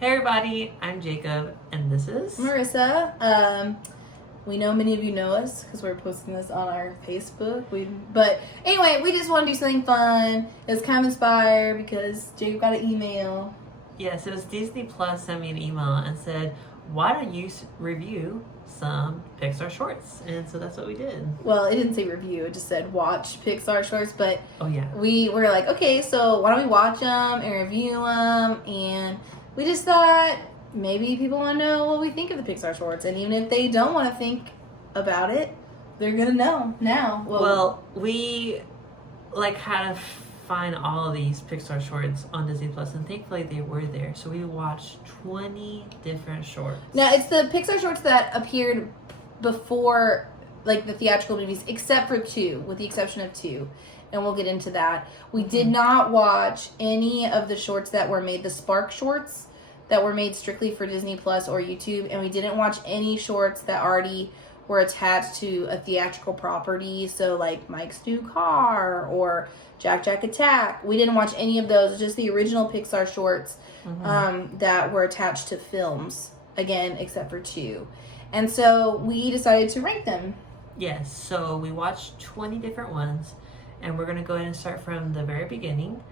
Hey everybody, I'm Jacob, and this is Marissa. We know many of you know us because we're posting this on our Facebook. But anyway, we just want to do something fun. It was kind of inspired because Jacob got an email. Yes, it was Disney Plus sent me an email and said, why don't you review some Pixar shorts? And so that's what we did. Well, it didn't say review. It just said watch Pixar shorts. But Oh yeah. we were like, okay, so why don't we watch them and review them? And we just thought maybe people want to know what we think of the Pixar shorts. And even if they don't want to think about it, they're going to know now. Well, we had to find all of these Pixar shorts on Disney Plus, and thankfully they were there. So we watched 20 different shorts. Now, it's the Pixar shorts that appeared before, the theatrical movies, except for two, with the exception of two. And we'll get into that. We did not watch any of the shorts that were made, the Spark shorts that were made strictly for Disney Plus or YouTube. And we didn't watch any shorts that already were attached to a theatrical property. So, like Mike's New Car or Jack Jack Attack. We didn't watch any of those. Just the original Pixar shorts that were attached to films. Again, except for two. And so we decided to rank them. Yes, so we watched 20 different ones. And we're going to go ahead and start from the very beginning,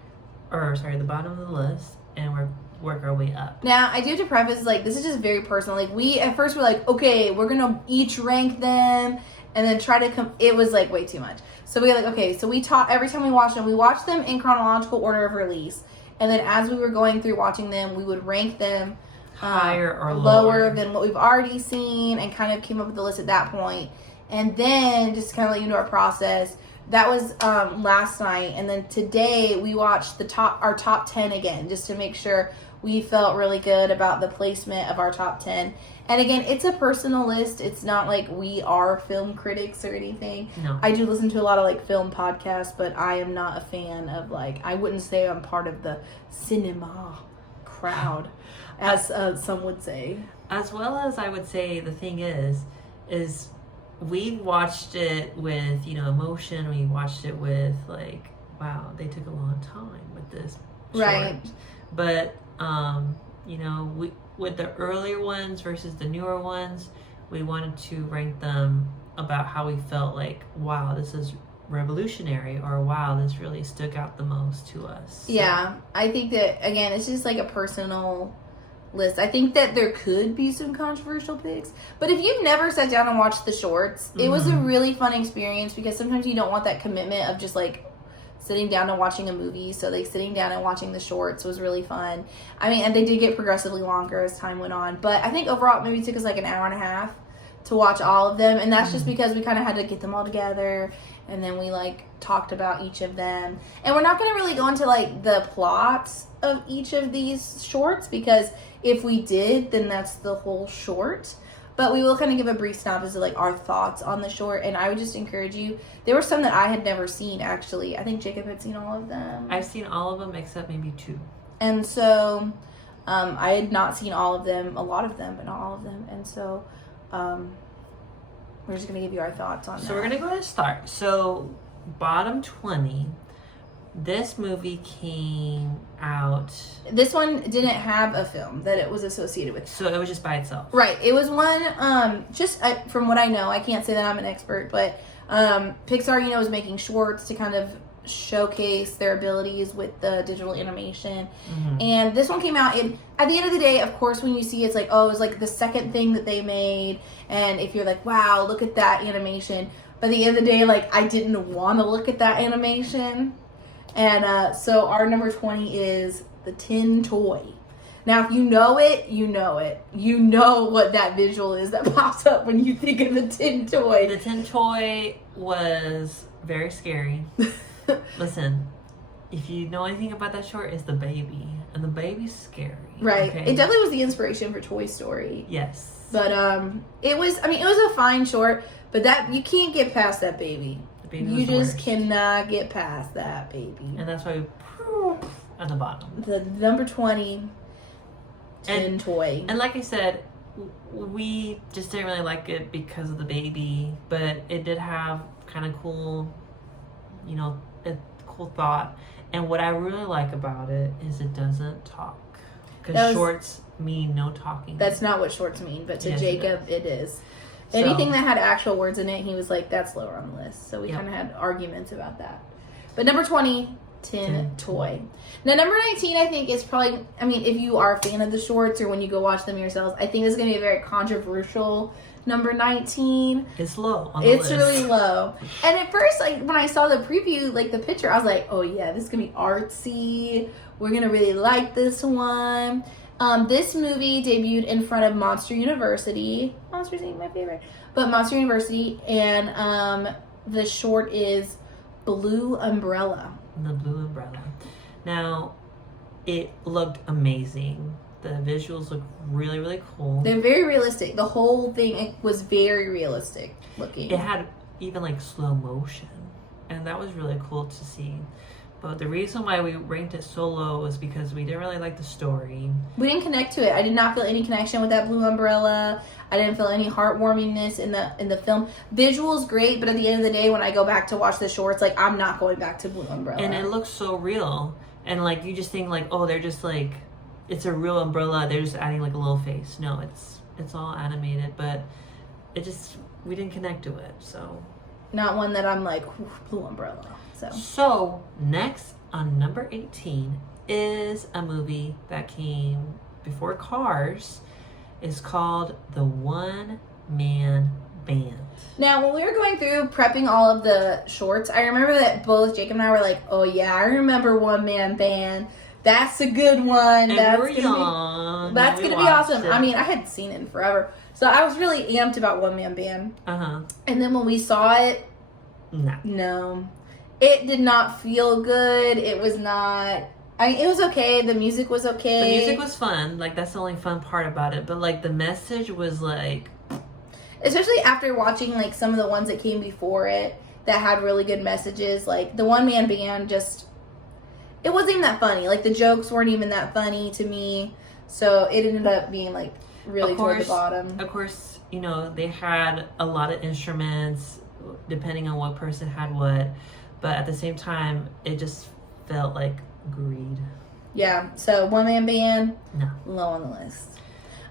the bottom of the list, and we're work our way up. Now, I do have to preface, this is just very personal. We, at first, were like, okay, we're going to each rank them, and then try to it was, way too much. So we were like, okay, so we taught, every time we watched them in chronological order of release. And then as we were going through watching them, we would rank them higher or lower than what we've already seen, and kind of came up with the list at that point. And then, just to kind of let you know our process, that was last night, and then today we watched our top 10 again, just to make sure we felt really good about the placement of our top 10. And again, it's a personal list. It's not like we are film critics or anything. No. I do listen to a lot of film podcasts, but I am not a fan of I wouldn't say I'm part of the cinema crowd, as some would say. As well as I would say, the thing is we watched it with, emotion. We watched it with wow, they took a long time with this short. Right. But, we with the earlier ones versus the newer ones, we wanted to rank them about how we felt wow, this is revolutionary, or wow, this really stuck out the most to us. So. Yeah, I think that, again, it's just a personal list. I think that there could be some controversial picks, but if you've never sat down and watched the shorts, it was a really fun experience, because sometimes you don't want that commitment of just sitting down and watching a movie. So sitting down and watching the shorts was really fun. I mean, and they did get progressively longer as time went on, but I think overall it maybe took us an hour and a half to watch all of them, and that's just because we kind of had to get them all together, and then we talked about each of them. And we're not going to really go into the plots of each of these shorts, because if we did, then that's the whole short. But we will kind of give a brief synopsis of our thoughts on the short. And I would just encourage you. There were some that I had never seen, actually. I think Jacob had seen all of them. I've seen all of them except maybe two. And so I had not seen all of them, a lot of them, but not all of them. And so we're just going to give you our thoughts on that. So we're going to go ahead and start. So bottom 20. This movie came out... This one didn't have a film that it was associated with. So it was just by itself. Right. It was one, from what I know, I can't say that I'm an expert, but Pixar, is making shorts to kind of showcase their abilities with the digital animation. Mm-hmm. And this one came out, and at the end of the day, of course, when you see it's it was the second thing that they made, and if you're wow, look at that animation. But at the end of the day, I didn't want to look at that animation. And so our number 20 is the Tin Toy. Now, if you know it, you know it. You know what that visual is that pops up when you think of the Tin Toy. The Tin Toy was very scary. Listen, if you know anything about that short, it's the baby. And the baby's scary. Right. Okay? It definitely was the inspiration for Toy Story. Yes. But it was a fine short, but that you can't get past that baby. You just cannot get past that baby. And that's why we at the bottom. The number 20 Tin Toy. And like I said, we just didn't really like it because of the baby, but it did have kind of cool, a cool thought. And what I really like about it is it doesn't talk. Because shorts mean no talking. That's not what shorts mean, but to Jacob, it is. So, anything that had actual words in it, he was like, that's lower on the list. So we kind of had arguments about that. But number 20, Tin Toy. Now, number 19, I think, is probably, I mean, if you are a fan of the shorts or when you go watch them yourselves, I think it's going to be a very controversial number 19. It's low on the list. It's really low. And at first, like, when I saw the preview, like, the picture, I was like, oh, yeah, this is going to be artsy. We're going to really like this one. This movie debuted in front of Monster University. Monsters ain't my favorite. But Monster University. And the short is Blue Umbrella. The Blue Umbrella. Now, it looked amazing. The visuals look really, really cool. They're very realistic. The whole thing was very realistic looking. It had even like slow motion. And that was really cool to see. But the reason why we ranked it so low was because we didn't really like the story. We didn't connect to it. I did not feel any connection with that Blue Umbrella. I didn't feel any heartwarmingness in the film. Visuals great, but at the end of the day, when I go back to watch the shorts, like, I'm not going back to Blue Umbrella. And it looks so real. And like you just think like, oh, they're just like, it's a real umbrella. They're just adding like a little face. No, it's all animated, but we didn't connect to it. So not one that I'm like, Blue Umbrella. So next on number 18 is a movie that came before Cars. It's called The One Man Band. Now, when we were going through prepping all of the shorts, I remember that both Jacob and I were like, oh yeah, I remember One Man Band. That's a good one. And that's we're young. That's going to be awesome. I mean, I hadn't seen it in forever. So I was really amped about One Man Band. Uh-huh. And then when we saw it, no. It did not feel good. It was not... it was okay. The music was okay. The music was fun. Like, that's the only fun part about it. But, like, the message was, like... Especially after watching, like, some of the ones that came before it that had really good messages. Like, the One Man Band just... It wasn't even that funny. Like, the jokes weren't even that funny to me. So, it ended up being, like, really toward the bottom. Of course, you know, they had a lot of instruments, depending on what person had what. But at the same time, it just felt like greed. Yeah, so One Man Band, low on the list.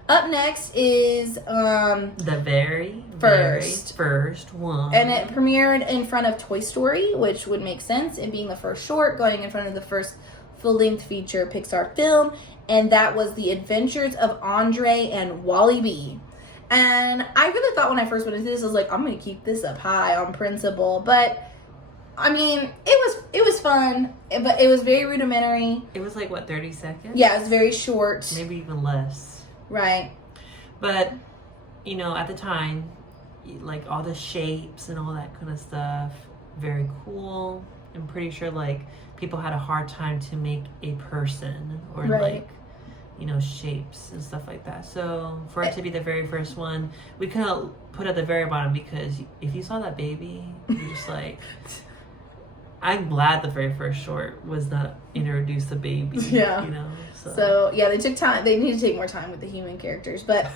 Up next is the very first one. And it premiered in front of Toy Story, which would make sense, it being the first short, going in front of the first full-length feature Pixar film. And that was The Adventures of Andre and Wally B. And I really thought when I first went into this, I was like, I'm going to keep this up high on principle. But... I mean, it was fun, but it was very rudimentary. It was like, what, 30 seconds? Yeah, it was very short. Maybe even less. Right. But, you know, at the time, like, all the shapes and all that kind of stuff, very cool. I'm pretty sure, like, people had a hard time to make a person or, like, you know, shapes and stuff like that. So, for it to be the very first one, we kind of put at the very bottom because if you saw that baby, you're just like... I'm glad the very first short was not introduce the baby. Yeah. You know. So yeah, they took time. They need to take more time with the human characters. But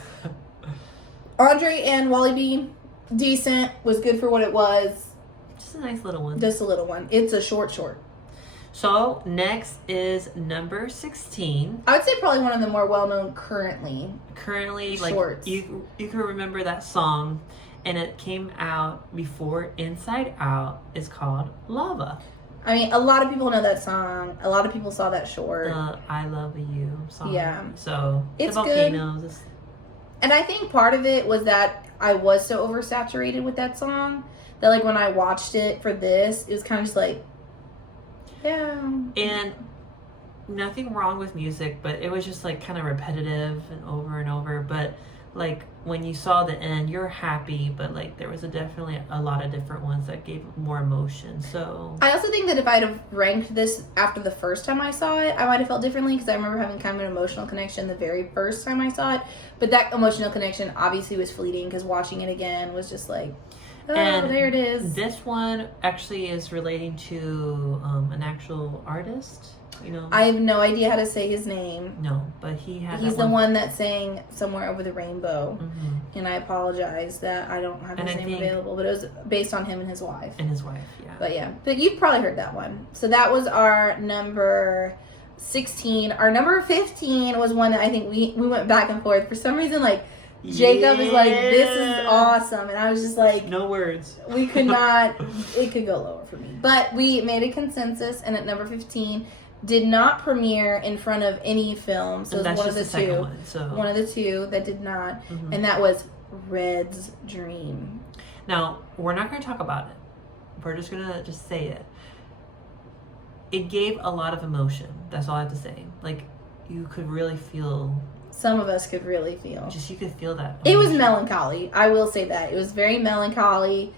Andre and Wally B, decent. Was good for what it was. Just a nice little one. Just a little one. It's a short. So next is number 16. I would say probably one of the more well known currently, like shorts. You can remember that song. And it came out before Inside Out. It's called Lava. I mean, a lot of people know that song. A lot of people saw that short. The I Love You song. Yeah. So, it's the volcanoes. Good. And I think part of it was that I was so oversaturated with that song that, like, when I watched it for this, it was kind of just like, yeah. And nothing wrong with music, but it was just, like, kind of repetitive and over. But, like, when you saw the end, you're happy, but like there was definitely a lot of different ones that gave more emotion. So I also think that if I'd have ranked this after the first time I saw it, I might have felt differently because I remember having kind of an emotional connection the very first time I saw it. But that emotional connection obviously was fleeting because watching it again was just like, oh, and there it is. This one actually is relating to an actual artist. You know, I have no idea how to say his name. No, but he's the one that sang Somewhere Over the Rainbow. Mm-hmm. And I apologize that I don't have his name available, but it was based on him and his wife. And his wife, yeah. But yeah, but you've probably heard that one. So that was our number 16. Our number 15 was one that I think we went back and forth. For some reason, like, Jacob is like, this is awesome. And I was just like... No words. We could not... It could go lower for me. But we made a consensus, and at number 15, did not premiere in front of any film. So it was one of the two. One, so. One of the two that did not. Mm-hmm. And that was Red's Dream. Now, we're not going to talk about it. We're just going to just say it. It gave a lot of emotion. That's all I have to say. Like, you could really feel... Some of us could really feel. Just, you could feel that. It was melancholy. I will say that. It was very melancholy.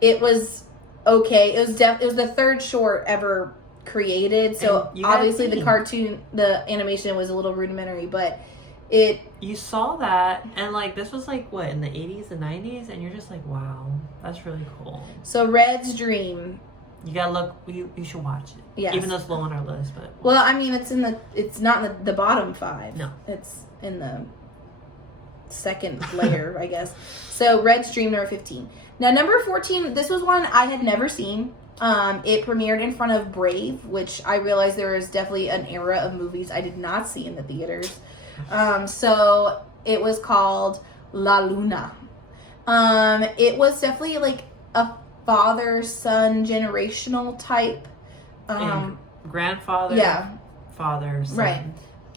It was okay. It was the third short ever created. So, obviously, the cartoon, the animation was a little rudimentary, but it... You saw that, and, like, this was, like, what, in the 80s and 90s? And you're just like, wow, that's really cool. So, Red's Dream... You gotta look. You should watch it. Yes. Even though it's low on our list, but well, I mean, it's not in the bottom 5. No, it's in the second layer, I guess. So, Red's Dream, number 15. Now, number 14. This was one I had never seen. It premiered in front of Brave, which I realized there was definitely an era of movies I did not see in the theaters. So it was called La Luna. It was definitely like a father-son generational type grandfather, father, son.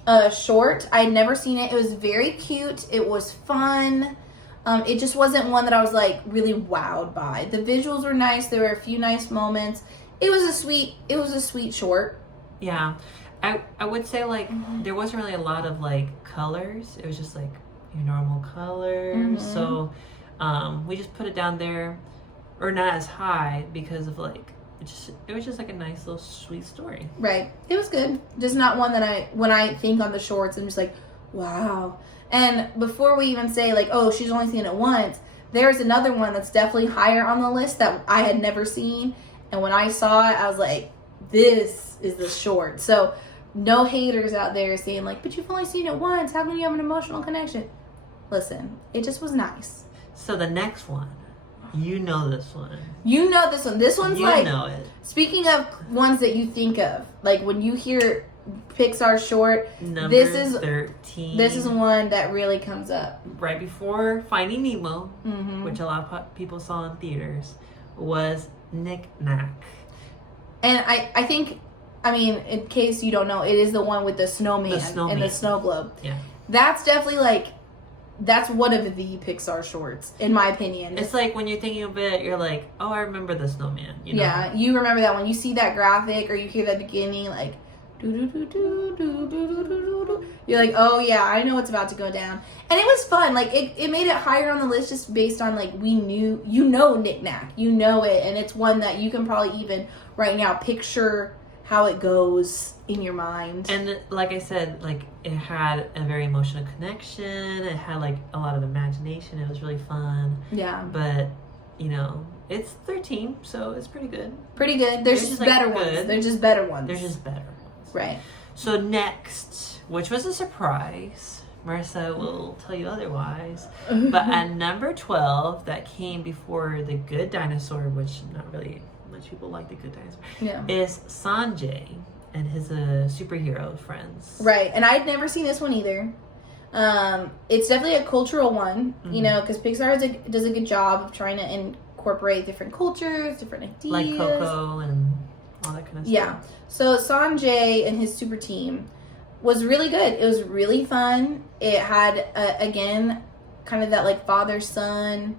Right. Short. I had never seen it. It was very cute. It was fun. It just wasn't one that I was like really wowed by. The visuals were nice. There were a few nice moments. It was a sweet short. Yeah. I would say like there wasn't really a lot of like colors. It was just like your normal colors. Mm-hmm. So we just put it down there. Or not as high because of like it was just like a nice little sweet story. Right. It was good. Just not one that when I think on the shorts I'm just like, wow. And before we even say like, oh, she's only seen it once, there's another one that's definitely higher on the list that I had never seen. And when I saw it, I was like, this is the short. So no haters out there saying like, but you've only seen it once. How can you have an emotional connection? Listen, it just was nice. So the next one. You know this one. You know this one. This one's you know it. Speaking of ones that you think of, like when you hear Pixar short, Number this is 13. This is one that really comes up. Right before Finding Nemo, which a lot of people saw in theaters, was Knick Knack. And I think, I mean, in case you don't know, it is the one with the snowman and the snow globe. Yeah. That's definitely like... That's one of the Pixar shorts, in my opinion. It's like when you're thinking of it, you're like, oh, I remember the snowman. You know? Yeah, you remember that when you see that graphic or you hear that beginning, like, you're like, oh yeah, I know what's about to go down. And it was fun. Like, it made it higher on the list just based on, like, you know Knick Knack. You know it. And it's one that you can probably even right now picture how it goes in your mind. And like I said, like it had a very emotional connection. It had like a lot of imagination. It was really fun. Yeah. But, you know, it's 13, so it's pretty good. Pretty good. There's just better ones. There's just better ones. There's just better ones. Right. So next, which was a surprise, Marissa will tell you otherwise, but at number 12, that came before The Good Dinosaur, which not really much people like The Good Dinosaur, is Sanjay and his superhero friends. Right, and I'd never seen this one either. It's definitely a cultural one, you know, because Pixar does a good job of trying to incorporate different cultures, different ideas. Like Coco and all that kind of stuff. Yeah. So Sanjay and his super team was really good. It was really fun. It had, again, kind of that like father-son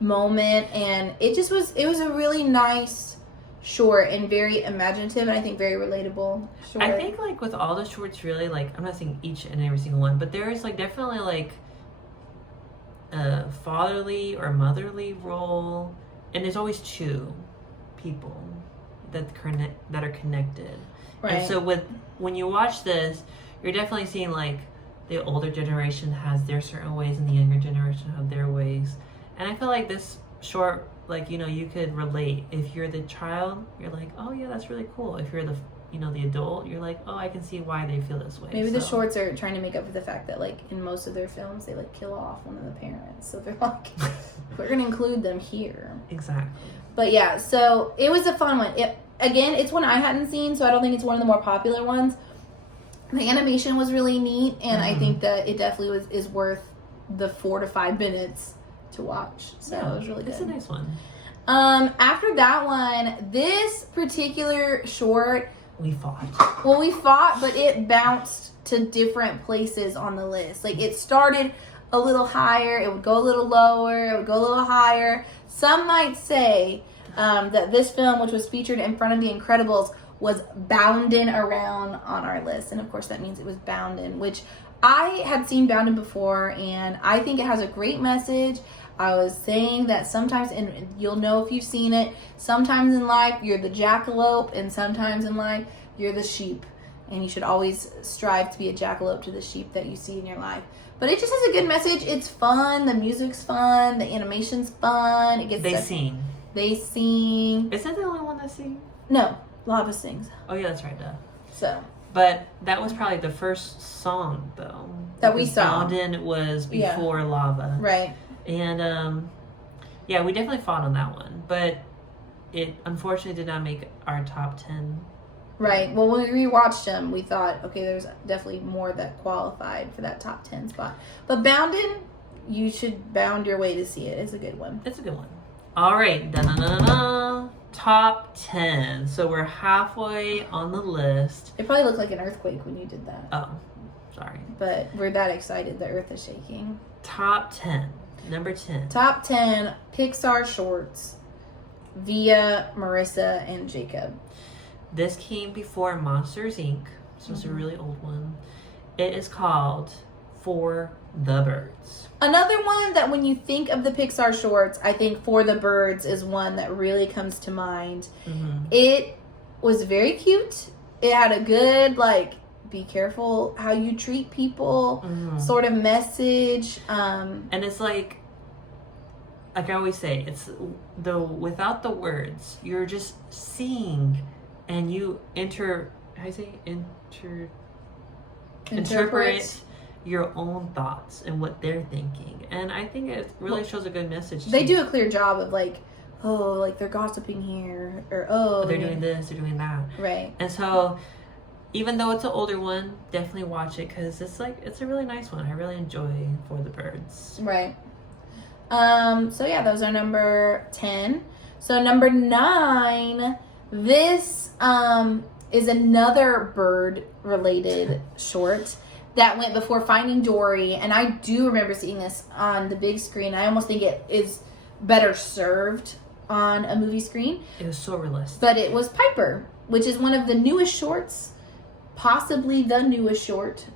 moment, and it was a really nice short and very imaginative, and I think very relatable short. I think like with all the shorts, really, like I'm not saying each and every single one, but there is like definitely like a fatherly or motherly role, and there's always two people that are connected. Right. And so when you watch this, you're definitely seeing like the older generation has their certain ways and the younger generation have their ways. And I feel like this short, like, you know, you could relate. If you're the child, you're like, oh yeah, that's really cool. If you're the adult, you're like, oh, I can see why they feel this way. Maybe the shorts are trying to make up for the fact that, like, in most of their films, they, like, kill off one of the parents. So they're like, we're going to include them here. Exactly. But yeah, so it was a fun one. again, it's one I hadn't seen, so I don't think it's one of the more popular ones. The animation was really neat, and I think that it definitely is worth the 4 to 5 minutes to watch. So it was really good. It's a nice one. After that one, this particular short, we fought. Well, we fought, but it bounced to different places on the list. Like, it started a little higher, it would go a little lower, it would go a little higher. Some might say that this film, which was featured in front of The Incredibles, was bounding around on our list. And of course that means it was bounding, which I had seen bounding before, and I think it has a great message. I was saying that sometimes, and you'll know if you've seen it, sometimes in life you're the jackalope, and sometimes in life you're the sheep. And you should always strive to be a jackalope to the sheep that you see in your life. But it just has a good message. It's fun. The music's fun. The animation's fun. They sing. They sing. Is that the only one that sings? No. Lava sings. Oh, yeah, that's right, duh. So. But that was probably the first song, though. That we saw. Boundin' was before Lava. Right. And, yeah, we definitely fought on that one. But it unfortunately did not make our top 10. Right. Well, when we rewatched them, we thought, okay, there's definitely more that qualified for that top 10 spot. But Boundin', you should bound your way to see it. It's a good one. It's a good one. All right. Da-da-da-da-da. Top 10. So we're halfway on the list. It probably looked like an earthquake when you did that. Oh, sorry. But we're that excited. The earth is shaking. Top 10. Number 10. Top 10 Pixar shorts via Marissa and Jacob. This came before Monsters, Inc. So it's a really old one. It is called For the Birds. Another one that when you think of the Pixar shorts, I think For the Birds is one that really comes to mind. Mm-hmm. It was very cute. It had a good, like, be careful how you treat people sort of message. And it's like I always say, it's without the words, you're just seeing and you interpret your own thoughts and what they're thinking. And I think it really shows a good message. They do a clear job of like, oh, like they're gossiping here, or oh, they're doing this, they're doing that. Right. And so even though it's an older one, definitely watch it because it's a really nice one. I really enjoy For the Birds. Right. So yeah, those are number 10. So number 9, this is another bird related short that went before Finding Dory, and I do remember seeing this on the big screen. I almost think it is better served on a movie screen. It was so realistic. But it was Piper, which is one of the newest shorts, possibly the newest short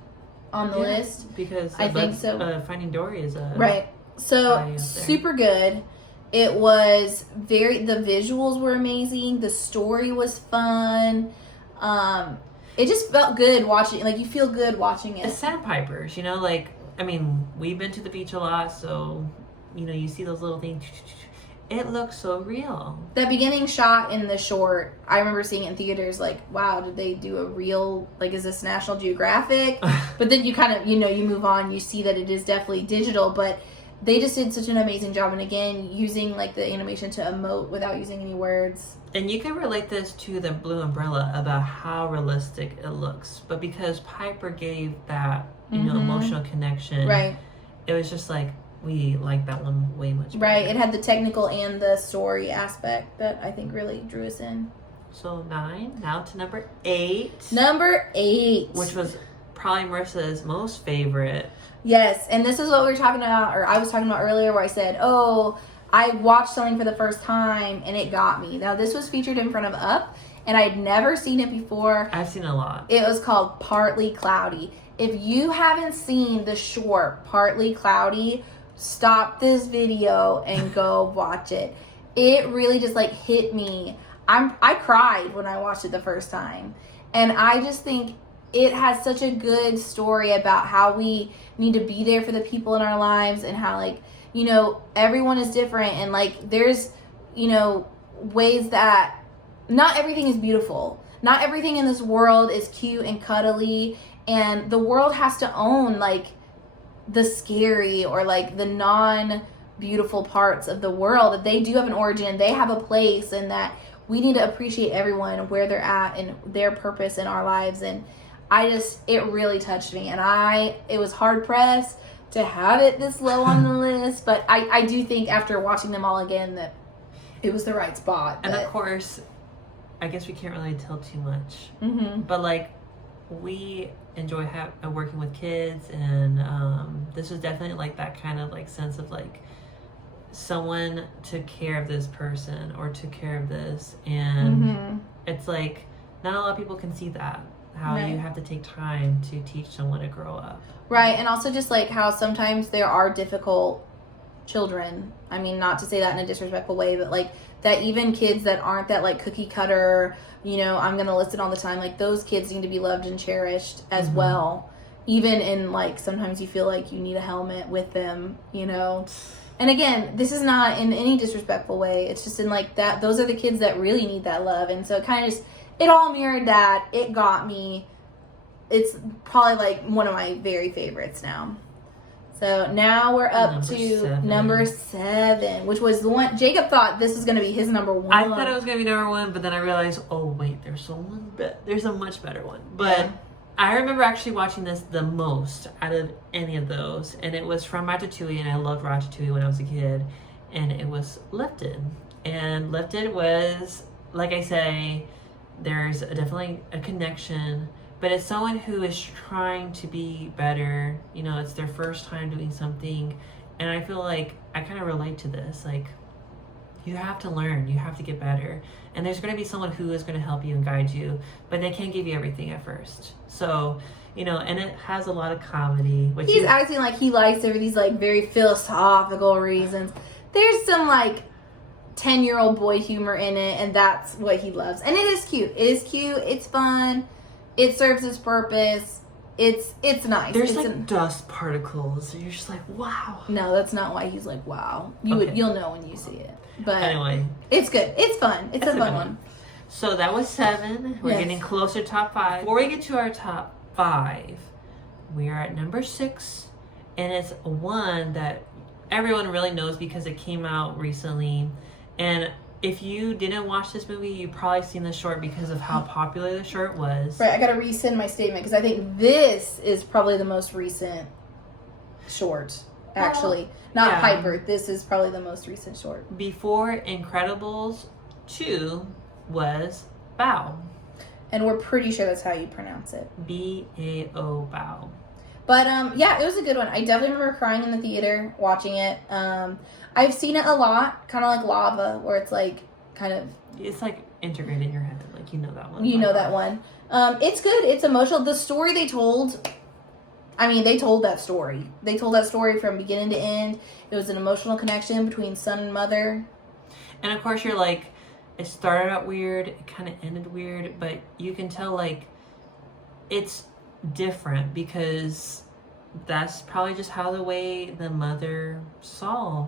on the list. Because I think so. Finding Dory is a right. So super good. It was the visuals were amazing. The story was fun. It just felt good watching. Like you feel good watching it. The sandpipers, like I mean, we've been to the beach a lot, so you see those little things. It looks so real. That beginning shot in the short, I remember seeing it in theaters. Like, wow, did they do a real? Like, is this National Geographic? But then you kind of, you move on. You see that it is definitely digital, but they just did such an amazing job. And again, using like the animation to emote without using any words. And you can relate this to the Blue Umbrella about how realistic it looks. But because Piper gave that, emotional connection, right? It was just like, we like that one way much better. Right. It had the technical and the story aspect that I think really drew us in. So 9. Now to number 8. Number 8. Which was probably Marissa's most favorite. Yes. And this is what we were talking about, or I was talking about earlier, where I said, oh, I watched something for the first time and it got me. Now, this was featured in front of Up, and I had never seen it before. I've seen it a lot. It was called Partly Cloudy. If you haven't seen the short Partly Cloudy, stop this video and go watch it. It really just like hit me. I cried when I watched it the first time. And I just think it has such a good story about how we need to be there for the people in our lives, and how like, everyone is different, and like there's, ways that not everything is beautiful. Not everything in this world is cute and cuddly, and the world has to own like the scary or like the non-beautiful parts of the world, that they do have an origin, they have a place, and that we need to appreciate everyone where they're at and their purpose in our lives. And it really touched me. And it was hard pressed to have it this low on the list. But I do think after watching them all again that it was the right spot. And of course, I guess we can't really tell too much. Mm-hmm. But like, we enjoy working with kids, and this was definitely like that kind of like sense of like someone took care of this person or took care of this, and it's like not a lot of people can see that, how you have to take time to teach someone to grow up. Right. And also just like how sometimes there are difficult children. I mean, not to say that in a disrespectful way, but like that even kids that aren't that like cookie cutter, you know, I'm going to list it all the time, like those kids need to be loved and cherished as well. Even in like, sometimes you feel like you need a helmet with them, you know. And again, this is not in any disrespectful way. It's just in like that, those are the kids that really need that love. And so it kind of just, it all mirrored that. It got me. It's probably like one of my very favorites now. So now we're up to number 7, which was the one Jacob thought this was going to be his number 1. I thought it was going to be number 1, but then I realized, oh wait, there's a much better one. But I remember actually watching this the most out of any of those, and it was from Ratatouille, and I loved Ratatouille when I was a kid, and it was Lifted. And Lifted was, like I say, there's definitely a connection, but it's someone who is trying to be better. You know, it's their first time doing something, and I feel like I kind of relate to this. Like, you have to learn, you have to get better, and there's going to be someone who is going to help you and guide you, but they can't give you everything at first. So, you know, and it has a lot of comedy. He's acting like he likes it for these like very philosophical reasons. There's some like 10-year-old boy humor in it, and that's what he loves. And it is cute. It's fun. It serves its purpose. It's nice. There's dust particles. And you're just like, wow. No, that's not why he's like, wow. You'll know when you see it. But anyway, it's good. It's fun. It's a fun one. So that was 7. We're getting closer to top 5. Before we get to our top 5, we are at number 6, and it's one that everyone really knows because it came out recently. And if you didn't watch this movie, you've probably seen the short because of how popular the short was. Right, I gotta rescind my statement because I think this is probably the most recent short, actually. Not Piper, this is probably the most recent short. Before Incredibles 2 was Bao. And we're pretty sure that's how you pronounce it. B-A-O, Bao. But, yeah, it was a good one. I definitely remember crying in the theater watching it. I've seen it a lot, kind of like Lava, where it's like kind of... It's like integrated in your head. Like, you know that one. You know that one. It's good. It's emotional. The story they told... I mean, they told that story. They told that story from beginning to end. It was an emotional connection between son and mother. And, of course, you're like... It started out weird. It kind of ended weird. But you can tell, like... It's different because... That's probably just how the way the mother saw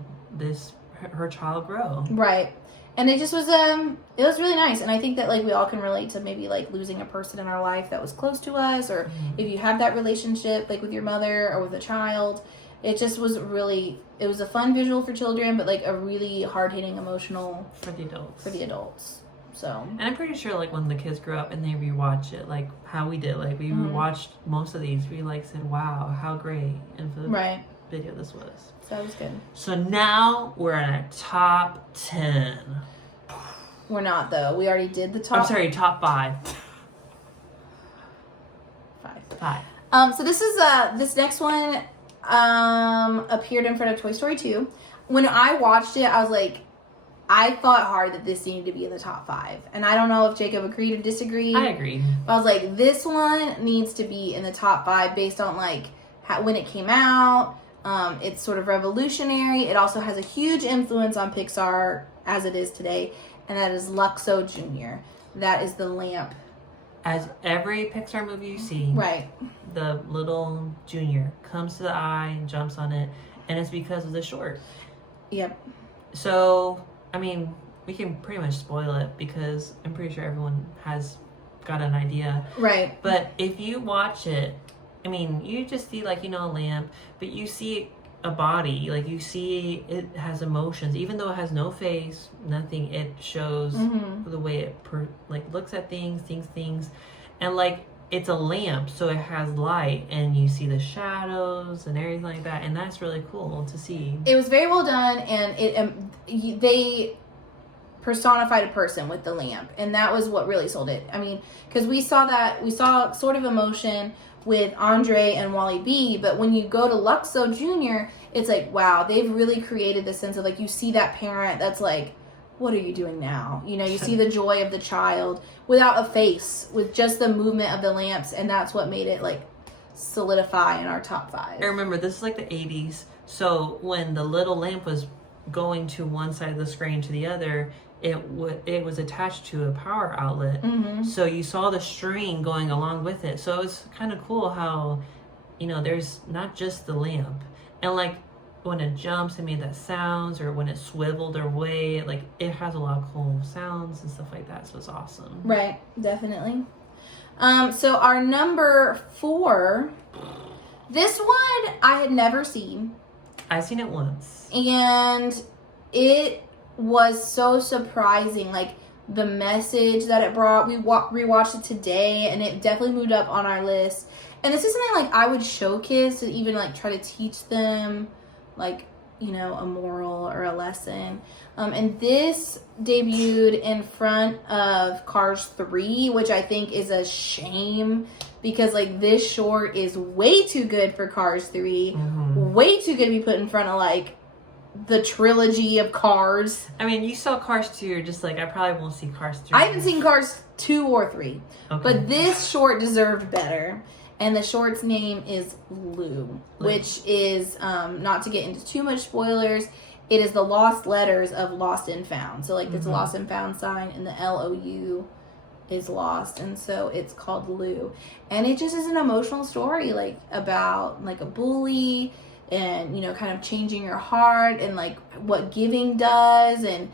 her child grow. Right. And it just was it was really nice. And I think that like we all can relate to maybe like losing a person in our life that was close to us, or if you have that relationship like with your mother or with a child. It just was it was a fun visual for children, but like a really hard-hitting emotional for the adults. So, and I'm pretty sure like when the kids grow up and they rewatch it, like how we did, like we rewatched most of these, we like said, wow, how great and for the video this was. So that was good. So now we're at top 10. We're not though. We already did the top. I'm sorry, top 5. 5. So this is this next one appeared in front of Toy Story 2. When I watched it, I was like, I thought hard that this needed to be in the top 5. And I don't know if Jacob agreed or disagreed. I agreed. But I was like, this one needs to be in the top 5 based on like when it came out. It's sort of revolutionary. It also has a huge influence on Pixar as it is today. And that is Luxo Jr. That is the lamp. As every Pixar movie you see, the little junior comes to the eye and jumps on it. And it's because of the short. Yep. So... I mean, we can pretty much spoil it because I'm pretty sure everyone has got an idea. Right. But if you watch it, I mean, you just see like, you know, a lamp, but you see a body. Like, you see it has emotions, even though it has no face, nothing. It shows the way it looks at things, and like, it's a lamp, so it has light, and you see the shadows and everything like that, and that's really cool to see. It was very well done, and they personified a person with the lamp, and that was what really sold it. I mean, because we saw sort of emotion with Andre and Wally B, but when you go to Luxo Jr., it's like, wow, they've really created the sense of, like, you see that parent that's like, what are you doing now? You know, you see the joy of the child without a face, with just the movement of the lamps, and that's what made it, like, solidify in our top 5. I remember, this is like the 80s, so when the little lamp was going to one side of the screen to the other, it was attached to a power outlet, so you saw the string going along with it. So it's kind of cool how, you know, there's not just the lamp, and like, when it jumps, it made that sounds, or when it swiveled away, like, it has a lot of cool sounds and stuff like that, so it's awesome. Right, definitely. So our number 4, this one I had never seen. I've seen it once. And it was so surprising, like, the message that it brought. We rewatched it today, and it definitely moved up on our list. And this is something, like, I would show kids to even, like, try to teach them, like, you know, a moral or a lesson. And this debuted in front of Cars 3, which I think is a shame, because, like, this short is way too good for Cars 3. Way too good to be put in front of, like, the trilogy of Cars. I mean, you saw Cars 2, you're just like, I probably won't see Cars 3. I haven't seen Cars 2 or 3. Okay. But this short deserved better. And the short's name is Lou, which is, not to get into too much spoilers, it is the lost letters of Lost and Found. So, like, this Lost and Found sign, and the L-O-U is lost. And so it's called Lou. And it just is an emotional story, like, about, like, a bully, and, you know, kind of changing your heart, and, like, what giving does, and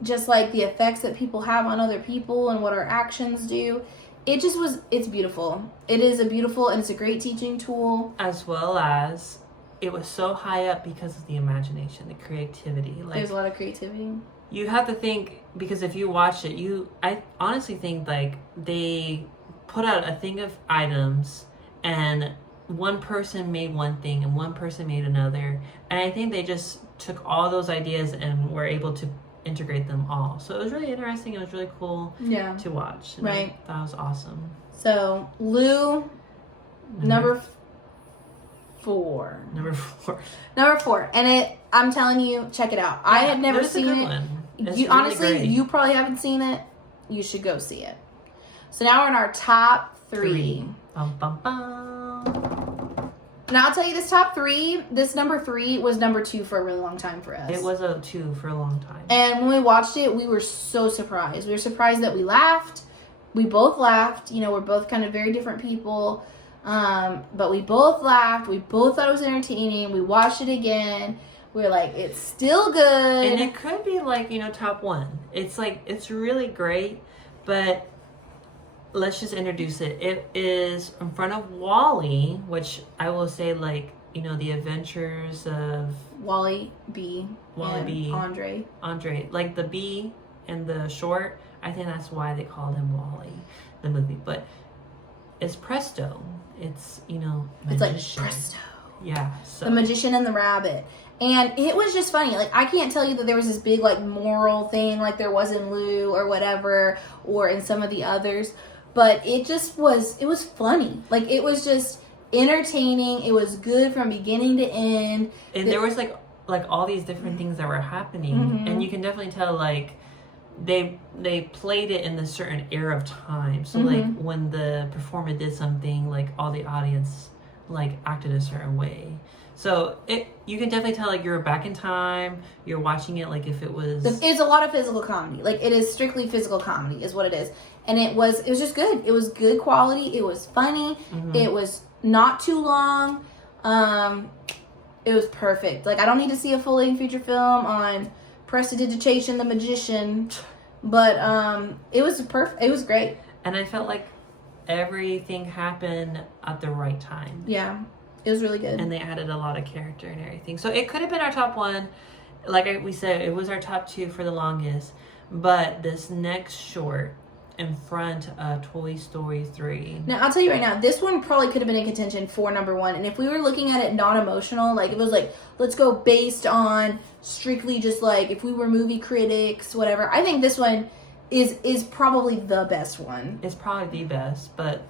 just, like, the effects that people have on other people, and what our actions do. It just was, it's beautiful. It is a beautiful, and it's a great teaching tool. As well as, it was so high up because of the imagination, the creativity. Like, there's a lot of creativity. You have to think, because if you watch it, I honestly think, like, they put out a thing of items, and one person made one thing, and one person made another. And I think they just took all those ideas and were able to integrate them all. So it was really interesting. It was really cool to watch. And right. That was awesome. So, Lou, number 4. Number 4. Number 4. And I'm telling you, check it out. Yeah, I had never seen it. Really honestly, great. You probably haven't seen it. You should go see it. So now we're in our top 3. Bum, bum, bum. Now I'll tell you, this top 3, this number 3 was number 2 for a really long time for us. It was a 2 for a long time. And when we watched it, we were so surprised. We were surprised that we laughed. We both laughed. You know, we're both kind of very different people. But we both laughed. We both thought it was entertaining. We watched it again. We were like, it's still good. And it could be like, you know, top 1. It's like, it's really great, but let's just introduce it. It is in front of Wall-E, which I will say, like, you know, the adventures of Wall-E B. Andre. Like, the B and the short, I think that's why they called him Wall-E, the movie. But it's Presto. It's, you know, magician. It's like Presto. Yeah. So. The Magician and the Rabbit. And it was just funny. Like, I can't tell you that there was this big, like, moral thing like there was in Lou or whatever, or in some of the others. But it just was, it was funny. Like, it was just entertaining. It was good from beginning to end. And there was, like all these different things that were happening. And you can definitely tell, like, they played it in a certain era of time. So, like, when the performer did something, like, all the audience, like, acted a certain way. So you can definitely tell, like, you're back in time. You're watching it like if it was... It's a lot of physical comedy. Like, it is strictly physical comedy is what it is. And it was just good. It was good quality. It was funny. It was not too long. It was perfect. Like, I don't need to see a full-length feature film on Prestidigitation the Magician. But it was perfect. It was great. And I felt like everything happened at the right time. Yeah. It was really good. And they added a lot of character and everything. So it could have been our top one. Like we said, it was our top 2 for the longest. But this next short in front of Toy Story 3. Now, I'll tell you right now, this one probably could have been in contention for number 1. And if we were looking at it non-emotional, like, it was like, let's go based on strictly just, like, if we were movie critics, whatever. I think this one is probably the best one. It's probably the best, but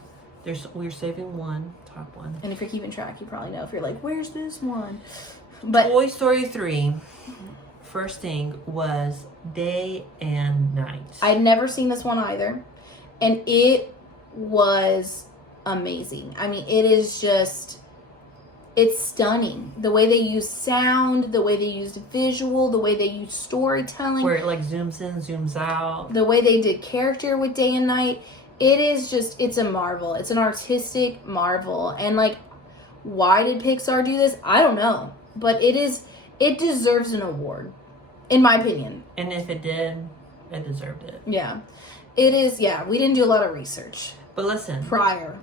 we're saving one, top one. And if you're keeping track, you probably know if you're like, where's this one? But Toy Story 3, first thing was Day and Night. I'd never seen this one either. And it was amazing. I mean, it is just, it's stunning. The way they use sound, the way they used visual, the way they used storytelling. Where it like zooms in, zooms out. The way they did character with Day and Night. It is just, it's a marvel. It's an artistic marvel. And like, why did Pixar do this? I don't know. But it deserves an award, in my opinion. And if it did, it deserved it. Yeah. It is, yeah. We didn't do a lot of research. But listen. Prior.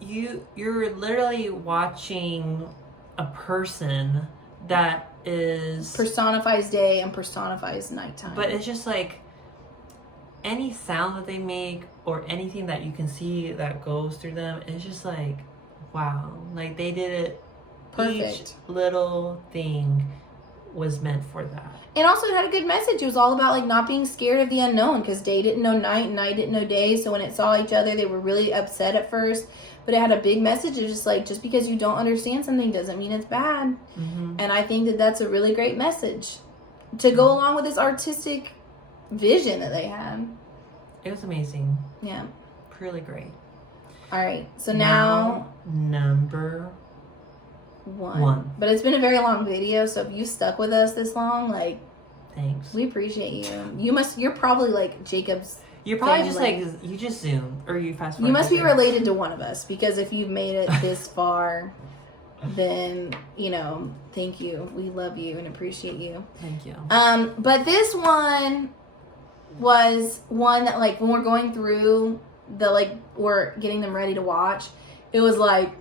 You're literally watching a person that is... personifies day and personifies nighttime. But it's just like, any sound that they make or anything that you can see that goes through them, it's just like, wow. Like, they did it. Perfect. Each little thing was meant for that. And also it had a good message. It was all about like not being scared of the unknown, because day didn't know night and night didn't know day. So when it saw each other, they were really upset at first. But it had a big message of just like, just because you don't understand something doesn't mean it's bad. Mm-hmm. And I think that that's a really great message to go along with this artistic vision that they had. It was amazing. Yeah. Really great. All right. So now number 1. But it's been a very long video, so if you stuck with us this long, like, thanks. we appreciate you. You're probably like Jacob's. You're probably family. just like, you just zoom or you fast forward. You must be related to one of us, because if you've made it this far, then, thank you. We love you and appreciate you. Thank you. But this one was one that, like, when we're going through we're getting them ready to watch, it was like,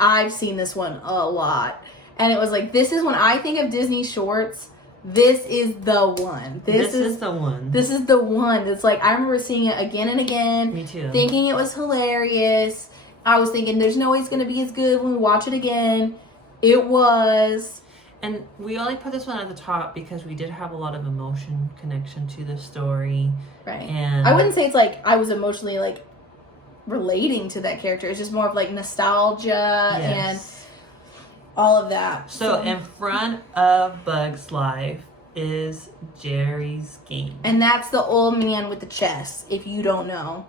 I've seen this one a lot. And it was like, this is when I think of Disney shorts, this is the one. This is the one. This is the one. It's like, I remember seeing it again and again. Me too. Thinking it was hilarious. I was thinking, there's no way it's going to be as good when we watch it again. It was. And we only put this one at the top because we did have a lot of emotion connection to the story. Right. And I wouldn't say it's like I was emotionally like relating to that character. It's just more of like nostalgia and all of that. So in front of Bug's Life is Jerry's Game. And that's the old man with the chest, if you don't know.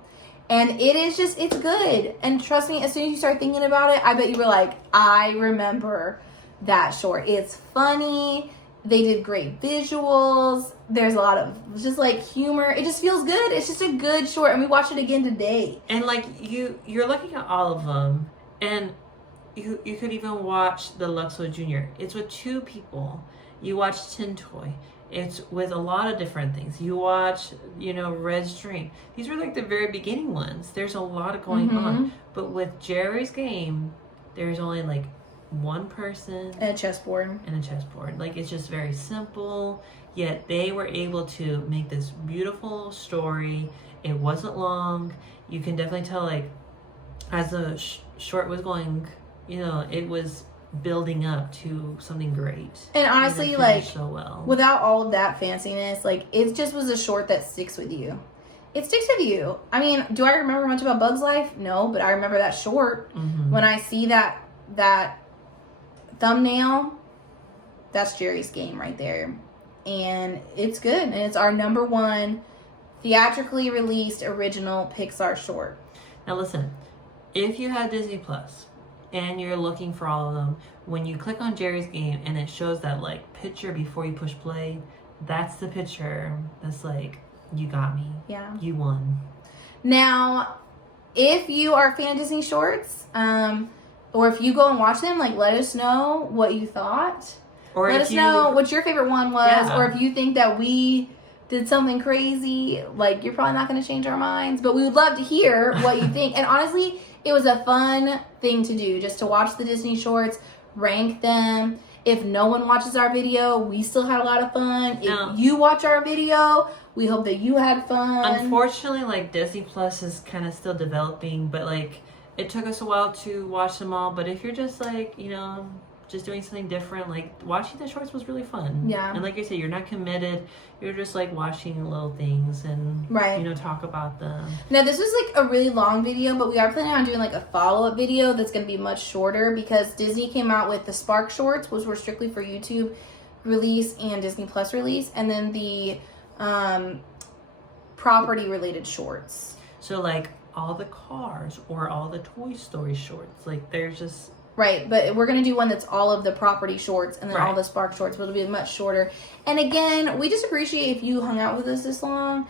And it is just, it's good. And trust me, as soon as you start thinking about it, I bet you were like, I remember that short. It's funny. They did great visuals. There's a lot of just like humor. It just feels good. It's just a good short. And we watched it again today. And like you're looking at all of them, and you could even watch the Luxo Jr. It's with 2 people. You watch Tin Toy. It's with a lot of different things. You watch, Red's Dream. These were like the very beginning ones. There's a lot of going on. But with Jerry's Game, there's only like one person and a chessboard. Like, it's just very simple, yet they were able to make this beautiful story. It wasn't long. You can definitely tell, like, as the short was going, it was building up to something great. And honestly, like, so well. Without all of that fanciness, like, it just was a short that sticks with you. It sticks with you. I mean, do I remember much about Bug's Life? No, but I remember that short. When I see that thumbnail, that's Jerry's Game right there. And it's good. And it's our number 1 theatrically released original Pixar short. Now listen, if you had Disney Plus and you're looking for all of them, when you click on Jerry's Game and it shows that like picture before you push play, that's the picture that's like, you got me. Yeah. You won. Now, if you are a fan of Disney shorts, or if you go and watch them, like, let us know what you thought. Or let us know what your favorite one was. Yeah. Or if you think that we did something crazy, like, you're probably not going to change our minds. But we would love to hear what you think. And honestly, it was a fun thing to do, just to watch the Disney shorts, rank them. If no one watches our video, we still had a lot of fun. If you watch our video, we hope that you had fun. Unfortunately, like, Disney Plus is kind of still developing, but like, it took us a while to watch them all. But if you're just like, you know, just doing something different, like, watching the shorts was really fun. Yeah. And like you say, you're not committed. You're just like watching little things and, right, you know, talk about them. Now, this was like a really long video, but we are planning on doing like a follow-up video that's going to be much shorter, because Disney came out with the Spark shorts, which were strictly for YouTube release and Disney Plus release, and then the property related shorts. So like all the Cars or all the Toy Story shorts, like, there's just... Right, but we're going to do one that's all of the property shorts and then all the Spark shorts, but it'll be much shorter. And again, we just appreciate if you hung out with us this long.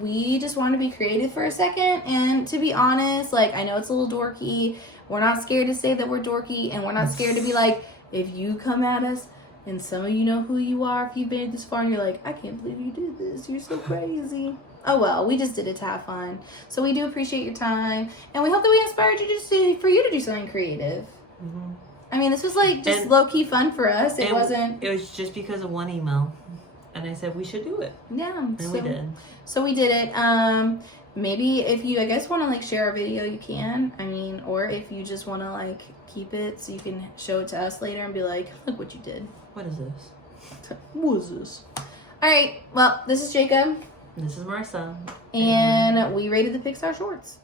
We just want to be creative for a second. And to be honest, like, I know it's a little dorky. We're not scared to say that we're dorky. And we're not scared to be like, if you come at us and some of you know who you are, if you've made it this far and you're like, I can't believe you did this, you're so crazy. Oh well, we just did it to have fun. So we do appreciate your time, and we hope that we inspired you for you to do something creative. Mm-hmm. I mean, this was like just low-key fun for us. It wasn't... It was just because of one email, and I said we should do it. Yeah. And we did. So we did it. Maybe if you, I guess, want to like share a video, you can. I mean, or if you just want to like keep it so you can show it to us later and be like, look what you did. What is this? What is this? All right. Well, this is Jacob. This is Marissa. And we rated the Pixar shorts.